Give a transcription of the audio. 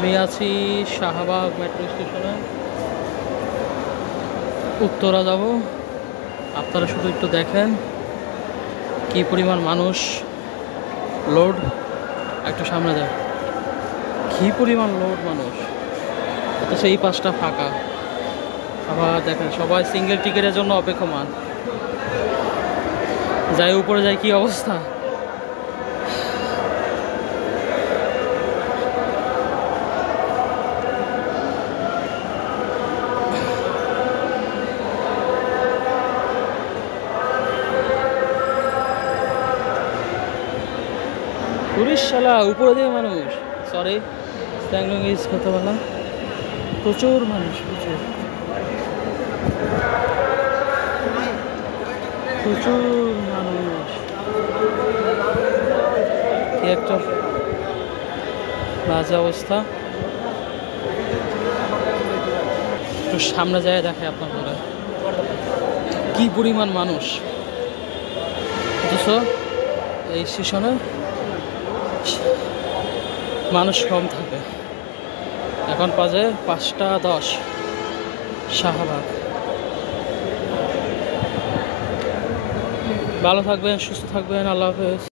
আমি আছি শাহবাগ মেট্রো স্টেশনে, উত্তরা যাব। আপনারা শুধু একটু দেখেন কি পরিমাণ মানুষ, লোড। একটু সামনে যায়, কি পরিমাণ লোড মানুষ, অথচ এই পাশটা ফাঁকা। আবার দেখেন সবাই সিঙ্গেল টিকিটের জন্য অপেক্ষমান। যাই উপরে যাই, কি অবস্থা! শালা উপরে দিয়ে মানুষ, সরি স্ট্যাংলিং ইজ কথা বলা, প্রচুর মানুষ, প্রচুর প্রচুর মানুষ। কি একটা বাজে অবস্থা। একটু সামনে যায় দেখে আপনাদের কি পরিমাণ মানুষ, অথচ এই স্টেশনে মানুষ কম থাকে। এখন বাজে 5টা 10, শাহবাগ। ভালো থাকবেন, সুস্থ থাকবেন, আল্লাহ হাফেজ।